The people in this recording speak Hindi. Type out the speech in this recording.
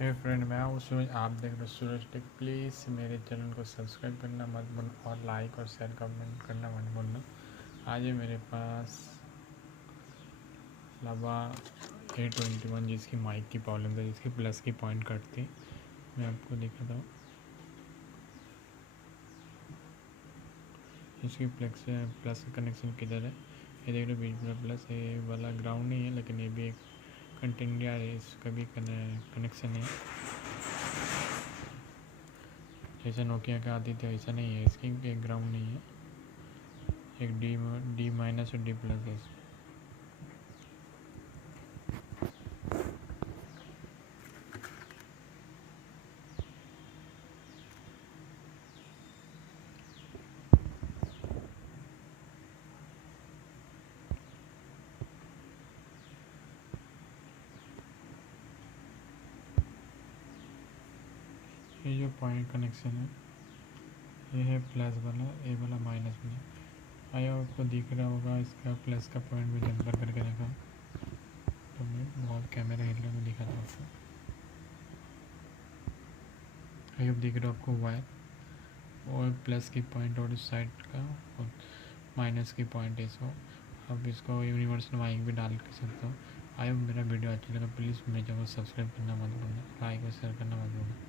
हे फ्रेंड, मैं हूँ सूरज, आप देख रहे हो सूरज टेक। प्लीज़ मेरे चैनल को सब्सक्राइब करना मत भूलना और लाइक और शेयर कमेंट करना मत भूलना। आज है मेरे पास लावा a21 जिसकी माइक की प्रॉब्लम थी, जिसकी प्लस की पॉइंट कट थी। मैं आपको दिखाता हूँ। इसकी प्लस कनेक्शन किधर है, ये देख रहे हो बीच में प्लस, ये वाला ग्राउंड नहीं है लेकिन ये भी एक कंटिन्यू है, इसका भी कनेक्शन है। जैसे नोकिया का आती थी ऐसा नहीं है, इसकी एक ग्राउंड नहीं है, एक डी माइनस और डी प्लस है। ये जो पॉइंट कनेक्शन है ये है प्लस वाला, ये वाला माइनस में। आया आपको दिख रहा होगा, इसका प्लस का पॉइंट भी जंपर करके रखा। तो मैं बहुत कैमरा हिलने में दिखाता हूँ आपको। आइए अब दिख रहा है आपको वायर और प्लस की पॉइंट और इस साइड का और माइनस की पॉइंट है इसको। अब इसको यूनिवर्सल माइक भी डाल कर सकता हूँ। आइए मेरा वीडियो अच्छा लगा प्लीज़ मेरे चैनल को सब्सक्राइब करना मत भूलना, लाइक और शेयर करना मत भूलना।